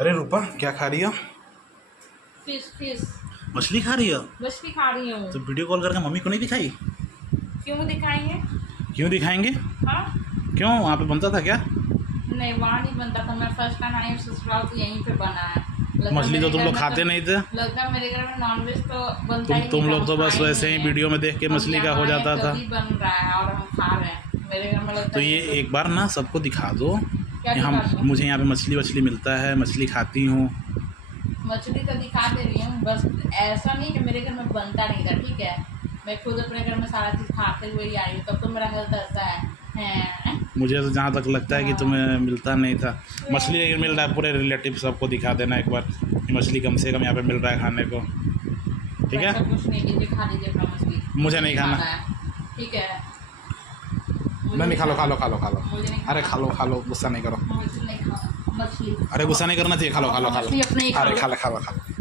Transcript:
अरे रूपा क्या खा रही हो? फिश फिश मछली खा रही हो? मछली खा रही हूँ। तो वीडियो कॉल करके मम्मी को नहीं दिखाई? क्यों दिखाएंगे? क्यों दिखाएंगे? हाँ क्यों, वहाँ पे बनता था क्या? नहीं, वहाँ नहीं बनता था। मैं फर्स्ट टाइम आई हूँ ससुराल तो यहीं पे बना है। मछली तो तुम लोग खाते नहीं थे। लगता है मेरे घर में नॉनवेज तो बनता ही तुम नहीं लोग था, तो हम बस खाए वैसे नहीं ही है। वीडियो में देख के हम मछली का हो यहाँ जाता आए था। तभी बन रहा है और हम खा रहे हैं। मेरे घर में लगता तो है ये एक बार ना सबको दिखा दो क्या कि हम दिखा दूँ? मुझे यहाँ पे मछली वछली मिलता है, मछली खाती हूँ। मछली तो दिखा दे रही हूँ, बस ऐसा नहीं कि मेरे घर में बनता नहीं था। ठीक है, मैं खुद अपने घर में सारा चीज़ खाते हुए ही आई हूँ, तब तो मेरा हेल्थ ऐसा है। मुझे तो जहाँ तक लगता है कि तुम्हें मिलता नहीं था। मछली लेकिन मिल रहा है, पूरे रिलेटिव सबको दिखा देना एक बार कि मछली कम से कम यहाँ पे मिल रहा है खाने को। ठीक ऐसा है, कुछ नहीं कीजिए, खा लीजिए अपना मछली। मुझे नहीं खाना है, ठीक है। नहीं, खा लो खा लो खा लो खा लो। मुझे नहीं अरे खा लो, गुस्सा नहीं करो। मुझे नहीं खाना मछली। अरे गुस्सा नहीं करना चाहिए, खा लो खा लो खा लो। मछली अपने ही खा अरे लो। खा लो खा लो खा लो।